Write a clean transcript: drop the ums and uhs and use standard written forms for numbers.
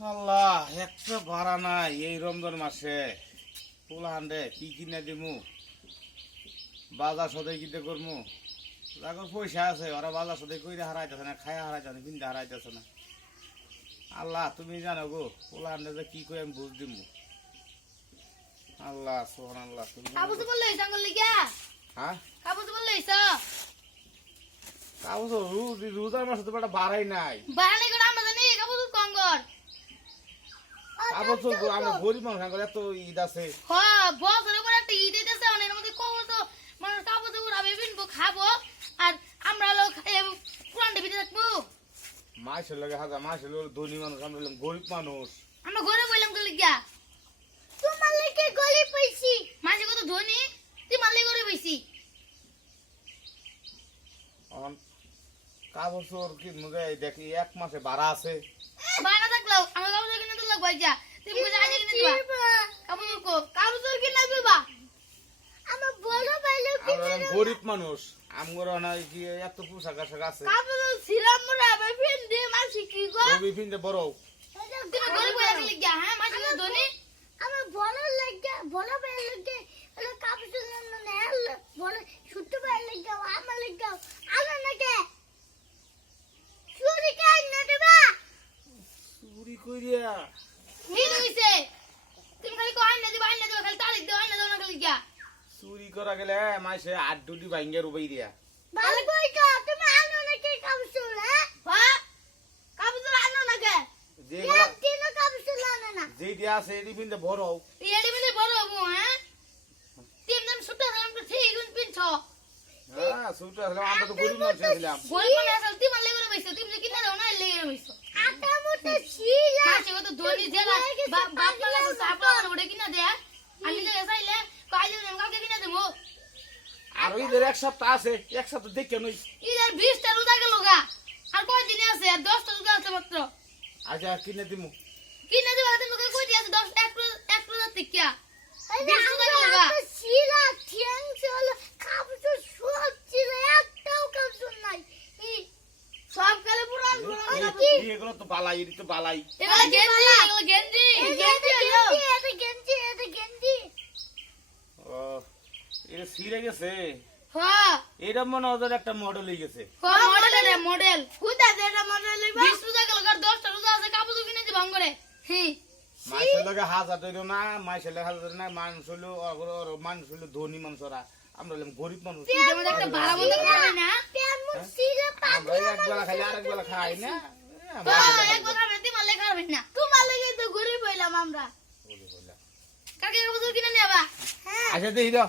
আল্লাহ একটা ভাড়া নাই এই রমজান মাসে পোলাহান্ডে কি কিনে দিমু বাজার সদাই কিনতে করমু যাগর পয়সা আছে ওরা বাজার সদাই কইরে হারাইতেছে না খায়া হারাইতেছে না কিনতে হারাইতেছে না আল্লাহ তুমি জানো গো পোলাহান্ডে যে কি কই আমি বুঝ দিমু আল্লাহ সুবহানাল্লাহ তুমি কাবু তো বললে জঙ্গল লিগা হ্যাঁ কাবু তো বললে কাবু তো রোজার মাসে তো বড় বাড়াই নাই বারানি করে আমরা জানি কাবু তো কঙ্গর কাবু তো আমরা গরিব মানুষ করে এত ঈদ আছে হ্যাঁ বছরের পর একটা ঈদ দিতেছে অনেক মধ্যে কবর তো মানুষ কাবু তো উড়াবে বিনবো খাবো আর আমরা লোক কোরআন দেবিতে থাকবো মাসের লাগে হাজার মাসের লোক ধনী মানুষ আমরা হলাম গরিব মানুষ আমরা ঘরে বললাম তো লিগা তোমার লেগে গলি পয়সি মাঝে কত ধনী তোমার লেগে গলি পয়সি কাবছর কি মুগে দেখি এক মাসে ভাড়া আছে বানা থাকলাও আমি কাবু তো কিনে তো লাগবা যা তুমি কোথায় আজ কিনে দিবা কাবু তো কিনে দিবা আমার বড় বাইলে আমরা হলাম গরিব মানুষ আমগর না কি এত পোশাক আশাক আছে কাবু তো ছিলাম মোরা আবার ফিন দে মাসি কি গো রবি ফিনতে বড় তুমি গরিব হয়ে গেলে গিয়া হ্যাঁ মাসি কত ধনী আমার বড় লাগে বড় বাইলে লাগে হলো কাবু তো না বড় ছোট বাইলে লাগে আমার লাগে আলো নাকি চুরি কাই না দেবা চুরি কইরা কি হইছে তুমি খালি কই না দিবা খালি তারিখ দাও না না খালি গিয়া চুরি করা গেলে মাসে 8 ডুটি ভাঙ্গে রুবাই দিয়া ভালো কই তো তুমি আনো নাকি কাবুসুল হ্যাঁ কাবুসুল আনো নাকি যেগুলা দিন কাবুসুল আনো না যে দিয়া আছে এডি ফিনতে বড় এডি মানে বড় হবো হ্যাঁ তিন দিন ছুটি হলাম তো ঠিক গুণ পিনছো হ্যাঁ সুটা আসলে আমরা তো গরিব মানুষ ছিলাম গরিব মানে আসল তুমি মালে করে বইছো তুমি কিনা দাও না লেগে বইছো আটা মুটা ছিলা মাসে কত ধনী জেলা বাপ মালা সাপা ওড়ে কিনা দে আমি যে চাইলে কাইলে কালকে কিনা দেবো আর ওইদের এক সপ্তাহ আছে এক সপ্তাহ দেখে নই ইদার 20টা রোজা গেল গা আর কয় দিন আছে আর 10টা রোজা আছে মাত্র আচ্ছা কিনে দিমু কিনা দিবা তুমি কই দি আছে 10 এক রোজা টিকিয়া 20 রোজা গেল গা ছিলা থিয়াং চলো খাবো তো সব ছিল একটাও খাবো নাই সব কালে পুরান পুরান কি এগুলো তো বালাই এটি তো বালাই এগুলো গেঞ্জি এটা গেঞ্জি ও এটা সিরে গেছে হ্যাঁ এটা মনে হয় একটা মডেল হয়ে গেছে হ্যাঁ মডেল কোথা যেটা মডেল লইবা 20 রোজা গেল গা 10টা রোজা আছে কাপড় তো কিনে দি ভাঙরে হ্যাঁ মাইসের লগে হাজার ধরে না মাইসের লগে হাজার না মানুষ হলো মানুষ হলো ধনী মানুষরা আমরা হলাম গরিব মানুষ যেমন একটা ভালো মন্দ খাবে না প্যান মুখ সিরে আমরা একবেলা খাই আরেক বেলা খাই না একবার খাবে তোমার লেখা হবে না তোমার লেগে তো গরিব হইলাম আমরা কাকে কাপড় কিনে নেবা হ্যাঁ আচ্ছা দেখি দাও